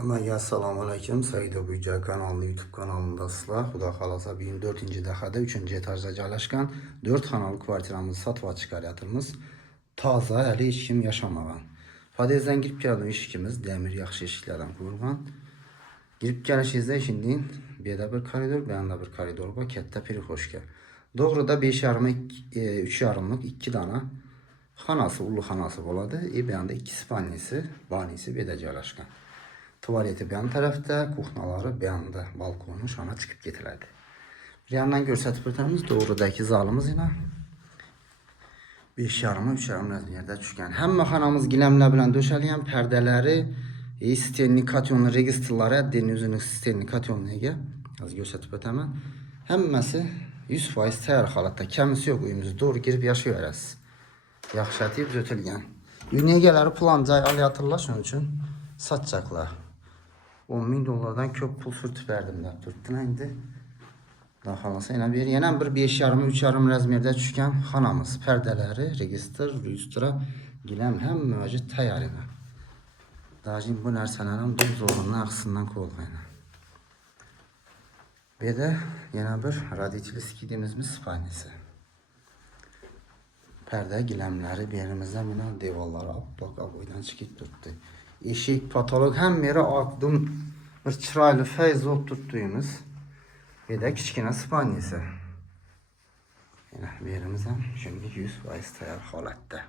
Hammaga assalomu alaykum. Saidov Uyjoy kanalının YouTube kanalındasızlar. Xudo xolasa 4-dahada 3-etajda joylashgan 4 xonali kvartiramizni sotib chiqaryapmiz. Toza, hali hech kim yashamagan. Podyezddan girib kelgan eshigimiz demir yaxshi eshiklardan qurilgan. Girib kelishingizda shundan bu yerda bir koridor, bu yerda bir koridor bor, katta perixoshka. To'g'rida 3,5lik 2 dona xonasi, ulu xonasi bo'ladi. Bu yerda 2 spalnisi, banisi bu yerda joylashgan. Tuvaleti bu yan tarafda, kuxnaları bu yanda, balkonu şana çıkıp getiradi. Bir yandan görsətib ötəmiz, doğrudaki zalımız yine 5,5-3,5 yerdə düşkən. Həmmə xanamız giləmlə bilən döşəliyən pərdələri, stenli katyonlu registrları, əddenin üzünün stenli katyonlu ege. Az görsətib ötəmən. Həmməsi 100% təyər xalatda, kəmisi yox uyumuz, doğru girib yaşıyor ərəsiz. Yaxşı ətiyib zötülgən. Ünəgələri plancay alyatırlar, şunun üçün satacaqlar. $10.000 köp pul sürtüp verdim de tuttuğuna indi. Daha xalasa yine bir 5,5-3,5 razmerdə düşkən xanamız, pərdələri, registr, rüstra, giləm həm mövcud təyarına. Daha bu nərsələrin duz zorundan axısından qoyulğayına. Bir də yine bir raditili skidimizimiz spalnisi. Pərdə giləmləri bir yerimizdən yine devallara bak aboydan çıxıb tutdu. Eşik, patolog hem yere aklım bir çıraylı feyz olup tuttuğumuz bir de kiçkine spanyesi. Yine bir yerimizden şimdi 100% tayar halatta.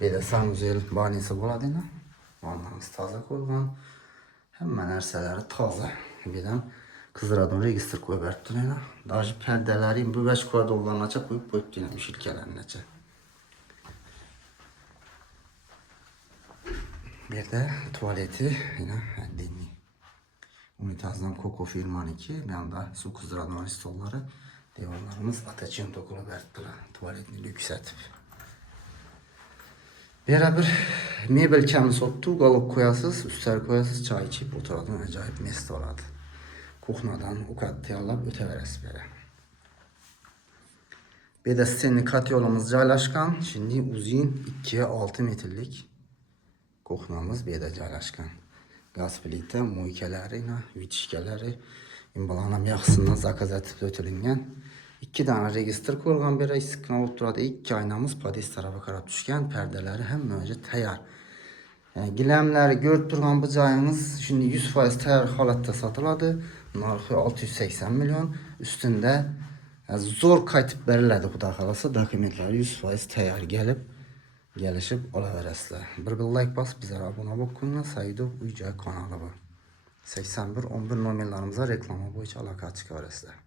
Bir de sanuzel banisi buladı yine. Vanlarımız taze koyulgan. Hemen erseleri taze. Bir de Kızıradın registr koyup erttin yine. Daha perdelerin bu 5 koridorlarına koyup yine üşülkelerine. Bir de tuvaleti yine dini. Unitazdan Koko firmaniki. Bir anda su kızdıran stolları. Devarlarımız ateşin dokulu verdiler. Tuvaletini yükseltip. Bir mebel kəmi sottu. Qalıb koyasız, üstler koyasız, çay içip oturadın. Acayip mest oladı. Kuxnadan o kadar alıb öte verəsi belə. Bir de stenli kat yolumuz joylashgan. Şimdi uzun 2'ye 6 metrlik kuxnamız bir de joylashgan. Gaz plita, moykaları, vitişkaları, imbalanam yaxşısından zakaz etib ötülüngen. 2 dana registr qoyulğan bir istiqnal olub durada. 2 aynamız podest tarafa qarab düşkən. Pərdələri həm mövcud təyar. Yani giləmləri görüb durğan bu cayımız şimdi 100% təyar halatda satıladı. Narxı 680 milyon. Üstündə zor qayıtıb verirlərdi bu da xalası. Dokumentləri 100% təyar gəlişib ola verəslər. Bir like bas, bizə abunə olun. Saidov Uyjoy kanalı var. 81 11 nömrələrimizə reklama boyunca əlaqə açıq verəslər.